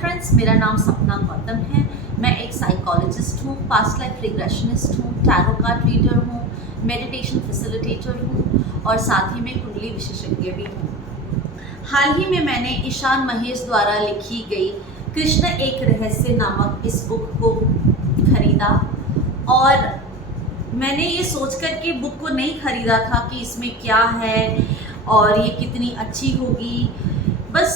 Friends, मेरा नाम सपना गौतम है। मैं एक साइकोलॉजिस्ट हूँ, पास्ट लाइफ रिग्रेशनिस्ट हूँ, टैरो कार्ड रीडर हूँ, मेडिटेशन फैसिलिटेटर हूँ और साथ ही में कुंडली विशेषज्ञ भी हूँ। हाल ही में मैंने ईशान महेश द्वारा लिखी गई कृष्ण एक रहस्य नामक इस बुक को खरीदा और मैंने ये सोच कर के बुक को नहीं खरीदा था कि इसमें क्या है और ये कितनी अच्छी होगी। बस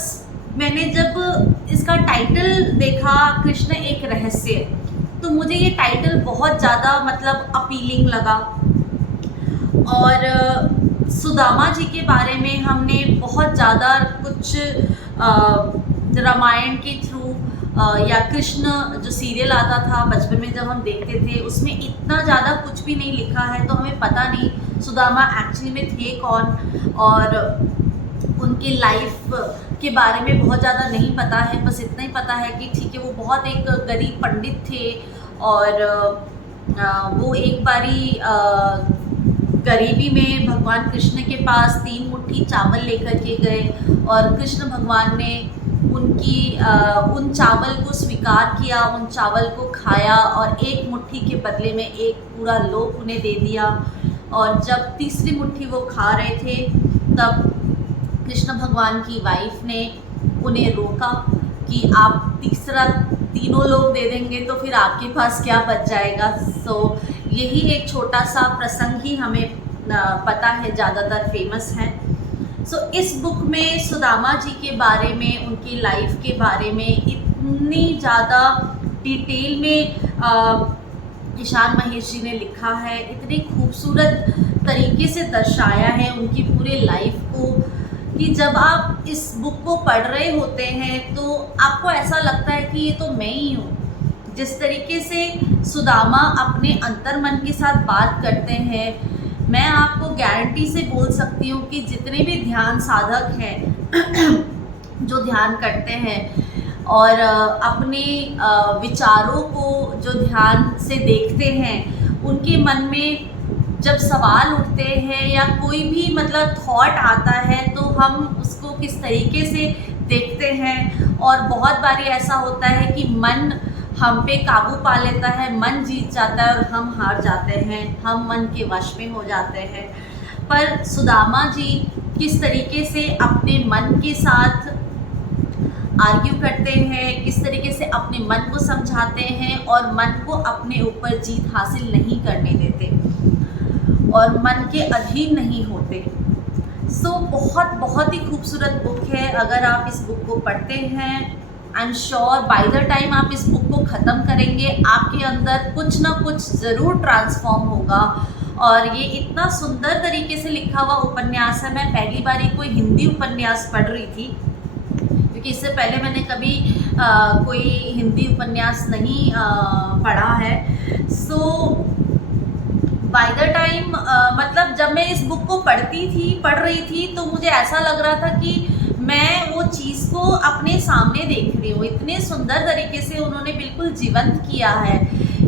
मैंने जब इसका टाइटल देखा कृष्ण एक रहस्य, तो मुझे ये टाइटल बहुत ज़्यादा अपीलिंग लगा। और सुदामा जी के बारे में हमने बहुत ज़्यादा कुछ रामायण के थ्रू या कृष्ण जो सीरियल आता था बचपन में जब हम देखते थे, उसमें इतना ज़्यादा कुछ भी नहीं लिखा है, तो हमें पता नहीं सुदामा एक्चुअली में थे कौन और उनकी लाइफ के बारे में बहुत ज़्यादा नहीं पता है। बस इतना ही पता है कि ठीक है, वो बहुत एक गरीब पंडित थे और वो एक बारी गरीबी में भगवान कृष्ण के पास 3 मुट्ठी चावल लेकर के गए और कृष्ण भगवान ने उन चावल को स्वीकार किया, उन चावल को खाया और 1 मुट्ठी के बदले में एक पूरा लोक उन्हें दे दिया। और जब तीसरी मुट्ठी वो खा रहे थे, तब कृष्ण भगवान की वाइफ ने उन्हें रोका कि आप तीनों लोग दे देंगे तो फिर आपके पास क्या बच जाएगा। सो यही एक छोटा सा प्रसंग ही हमें पता है, ज़्यादातर फेमस है। सो इस बुक में सुदामा जी के बारे में, उनकी लाइफ के बारे में इतनी ज़्यादा डिटेल में ईशान महेश जी ने लिखा है, इतनी खूबसूरत तरीके से दर्शाया है उनकी पूरे लाइफ को कि जब आप इस बुक को पढ़ रहे होते हैं तो आपको ऐसा लगता है कि ये तो मैं ही हूँ। जिस तरीके से सुदामा अपने अंतर्मन के साथ बात करते हैं, मैं आपको गारंटी से बोल सकती हूँ कि जितने भी ध्यान साधक हैं जो ध्यान करते हैं और अपने विचारों को जो ध्यान से देखते हैं, उनके मन में जब सवाल उठते हैं या कोई भी थॉट आता है, तो हम उसको किस तरीके से देखते हैं। और बहुत बारी ऐसा होता है कि मन हम पे काबू पा लेता है, मन जीत जाता है और हम हार जाते हैं, हम मन के वश में हो जाते हैं। पर सुदामा जी किस तरीके से अपने मन के साथ आर्ग्यू करते हैं, किस तरीके से अपने मन को समझाते हैं और मन को अपने ऊपर जीत हासिल नहीं करने देते और मन के अधीन नहीं होते। सो बहुत ही खूबसूरत बुक है। अगर आप इस बुक को पढ़ते हैं, I am sure by the time आप इस बुक को ख़त्म करेंगे, आपके अंदर कुछ ना कुछ ज़रूर ट्रांसफॉर्म होगा। और ये इतना सुंदर तरीके से लिखा हुआ उपन्यास है। मैं पहली बार कोई हिंदी उपन्यास पढ़ रही थी, क्योंकि इससे पहले मैंने कभी कोई हिंदी उपन्यास नहीं पढ़ा है। सो बाय द टाइम जब मैं इस बुक को पढ़ रही थी तो मुझे ऐसा लग रहा था कि मैं वो चीज़ को अपने सामने देख रही हूँ। इतने सुंदर तरीके से उन्होंने बिल्कुल जीवंत किया है,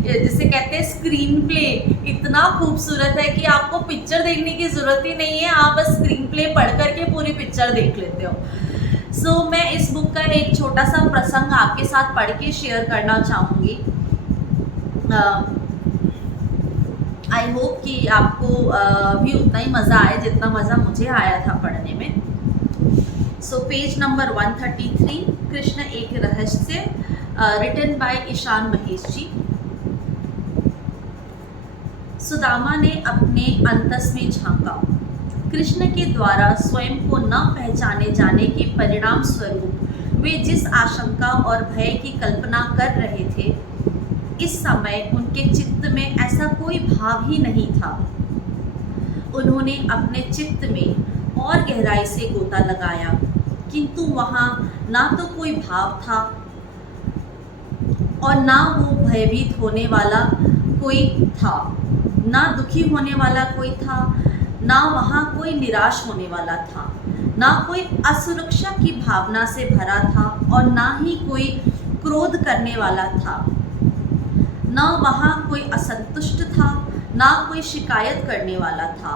जिसे कहते हैं स्क्रीन प्ले इतना खूबसूरत है कि आपको पिक्चर देखने की ज़रूरत ही नहीं है, आप बस स्क्रीन प्ले पढ़ करके पूरी पिक्चर देख लेते हो। सो मैं इस बुक का एक छोटा सा प्रसंग आपके साथ पढ़ के शेयर करना चाहूँगी। आई होप कि आपको भी उतना ही मज़ा आए जितना मज़ा मुझे आया था पढ़ने में। सो पेज नंबर 133, कृष्ण एक रहस्य, रिटन बाय ईशान महेश जी। सुदामा ने अपने अंतस में झांका। कृष्ण के द्वारा स्वयं को न पहचाने जाने के परिणाम स्वरूप वे जिस आशंका और भय की कल्पना कर रहे थे, इस समय उनके चित्त में ऐसा कोई भाव ही नहीं था। उन्होंने अपने चित्त में और गहराई से गोता लगाया, किंतु वहाँ ना तो कोई भाव था और ना वो भयभीत होने वाला कोई था, ना दुखी होने वाला कोई था, ना वहाँ कोई निराश होने वाला था, ना कोई असुरक्षा की भावना से भरा था और ना ही कोई क्रोध करने वाला था, ना वहाँ कोई असंतुष्ट था, ना कोई शिकायत करने वाला था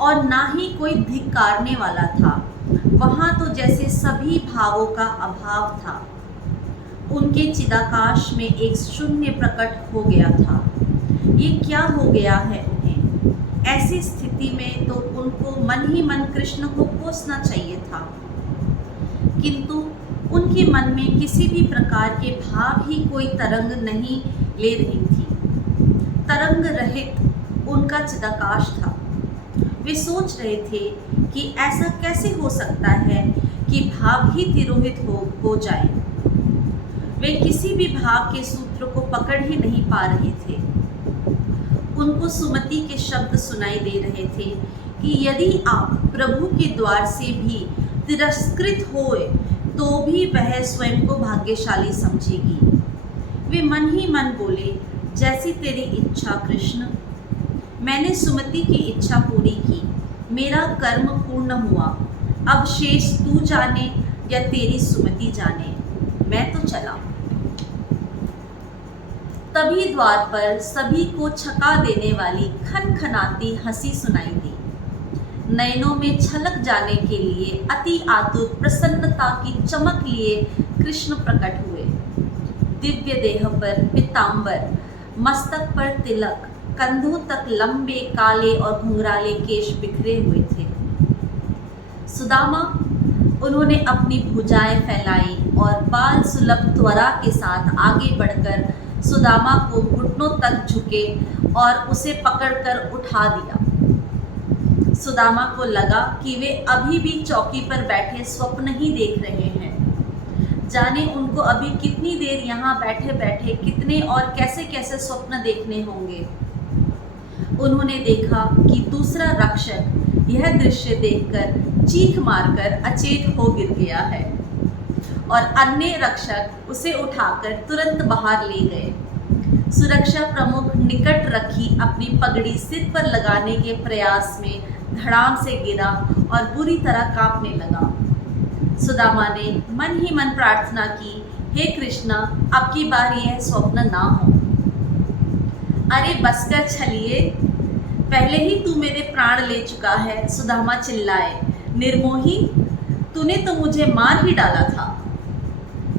और ना ही कोई धिक्कारने वाला था। वहाँ तो जैसे सभी भावों का अभाव था। उनके चिदाकाश में एक शून्य प्रकट हो गया था। ये क्या हो गया है उन्हें? ऐसी स्थिति में तो उनको मन ही मन कृष्ण को कोसना चाहिए था, किंतु उनके मन में किसी भी प्रकार के भाव ही कोई तरंग नहीं ले रही थी। तरंग रहित उनका चिदाकाश था। वे सोच रहे थे कि ऐसा कैसे हो सकता है कि भाव ही तिरोहित हो जाए। वे किसी भी भाव के सूत्र को पकड़ ही नहीं पा रहे थे। उनको सुमति के शब्द सुनाई दे रहे थे कि यदि आप प्रभु के द्वार से भी तिरस्कृत होए तो भी वह स्वयं को भाग्यशाली समझेगी। वे मन ही मन बोले, जैसी तेरी इच्छा कृष्ण। मैंने सुमति की इच्छा पूरी की, मेरा कर्म पूर्ण हुआ। अब शेष तू जाने या तेरी सुमति जाने, मैं तो चला। तभी द्वार पर सभी को छका देने वाली खनखनाती हंसी सुनाई दी। नयनों में छलक जाने के लिए अति आतुर प्रसन्नता की चमक लिए कृष्ण प्रकट हुए। दिव्य देह पर पीतांबर, मस्तक पर तिलक, कंधों तक लंबे काले और घुंघराले केश बिखरे हुए थे। सुदामा, उन्होंने अपनी भुजाएं फैलाई और बाल सुलभ त्वरा के साथ आगे बढ़कर सुदामा को घुटनों तक झुके और उसे पकड़कर उठा दिया। सुदामा को लगा कि वे अभी भी चौकी पर बैठे स्वप्न ही देख रहे हैं। जाने उनको अभी कितनी देर यहाँ बैठे बैठे कितने और कैसे कैसे स्वप्न देखने होंगे। उन्होंने देखा कि दूसरा रक्षक यह दृश्य देखकर चीख मारकर अचेत हो गिर गया है और अन्य रक्षक उसे उठाकर तुरंत बाहर ले गए। सुरक्षा प्रमुख निकट रखी अपनी पगड़ी सिर पर लगाने के प्रयास में धड़ाम से गिरा और बुरी तरह कांपने लगा। सुदामा ने मन ही मन प्रार्थना की, हे कृष्णा, अब की बार यह स्वप्न ना हो। अरे बस कर छलिए, पहले ही तू मेरे प्राण ले चुका है। सुदामा चिल्लाए, निर्मोही, तूने तो मुझे मार ही डाला था।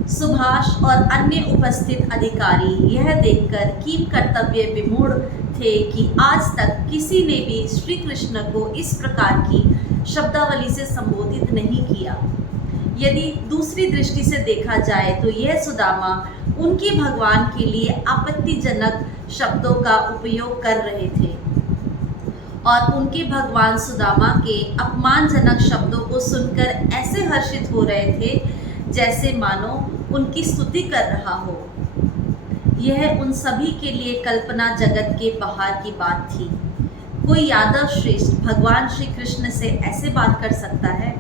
सुभाष और अन्य उपस्थित अधिकारी यह देखकर कीप कर्तव्य विमूढ़ थे कि आज तक किसी ने भी श्री कृष्ण को इस प्रकार की शब्दावली से संबोधित नहीं किया। यदि दूसरी दृष्टि से देखा जाए तो यह सुदामा उनके भगवान के लिए आपत्तिजनक शब्दों का उपयोग कर रहे थे और उनके भगवान सुदामा के अपमानजनक शब्दों को सुनकर ऐसे हर्षित हो रहे थे जैसे मानो उनकी स्तुति कर रहा हो। यह उन सभी के लिए कल्पना जगत के बाहर की बात थी। कोई यादव श्रेष्ठ भगवान श्री कृष्ण से ऐसे बात कर सकता है?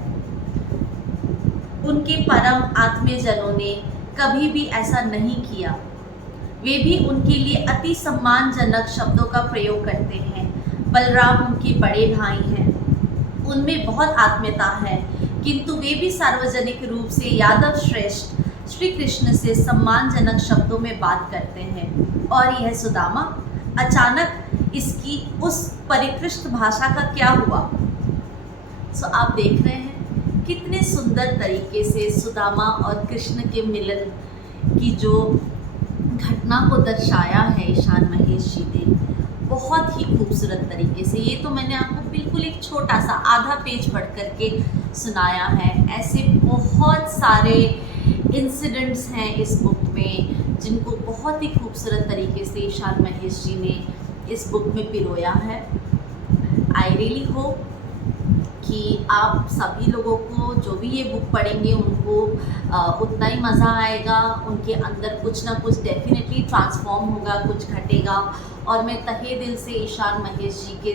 उनके परम आत्मीयजनों ने कभी भी ऐसा नहीं किया। वे भी उनके लिए अति सम्मानजनक शब्दों का प्रयोग करते हैं। बलराम उनके बड़े भाई हैं, उनमें बहुत आत्मीयता है, किंतु वे भी सार्वजनिक रूप से यादव श्रेष्ठ श्री कृष्ण से सम्मानजनक शब्दों में बात करते हैं। और यह सुदामा, अचानक इसकी उस परिकृष्ट भाषा का क्या हुआ? आप देख रहे हैं कितने सुंदर तरीके से सुदामा और कृष्ण के मिलन की जो घटना को दर्शाया है ईशान महेश जी ने, बहुत ही खूबसूरत तरीके से। ये तो मैंने आपको बिल्कुल एक छोटा सा आधा पेज पढ़ करके सुनाया है। ऐसे बहुत सारे इंसिडेंट्स हैं इस बुक में जिनको बहुत ही खूबसूरत तरीके से ईशान महेश जी ने इस बुक में पिरोया है। आई रियली होप कि आप सभी लोगों को जो भी ये बुक पढ़ेंगे उनको उतना ही मज़ा आएगा, उनके अंदर कुछ ना कुछ डेफिनेटली ट्रांसफॉर्म होगा, कुछ घटेगा। और मैं तहे दिल से ईशान महेश जी के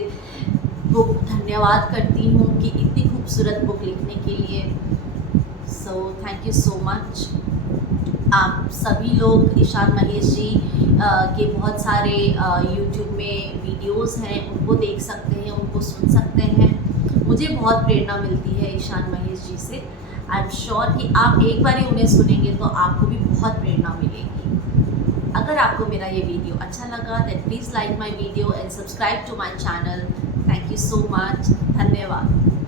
को धन्यवाद करती हूँ कि इतनी खूबसूरत बुक लिखने के लिए। So thank you so much. आप सभी लोग ईशान महेश जी के बहुत सारे यूट्यूब में वीडियोस हैं, उनको देख सकते हैं, उनको सुन सकते हैं। मुझे बहुत प्रेरणा मिलती है ईशान महेश जी से। आई एम श्योर कि आप एक बार ही उन्हें सुनेंगे तो आपको भी बहुत प्रेरणा मिलेगी। अगर आपको मेरा ये वीडियो अच्छा लगा then please like my video and subscribe to my channel. Thank you so much. धन्यवाद।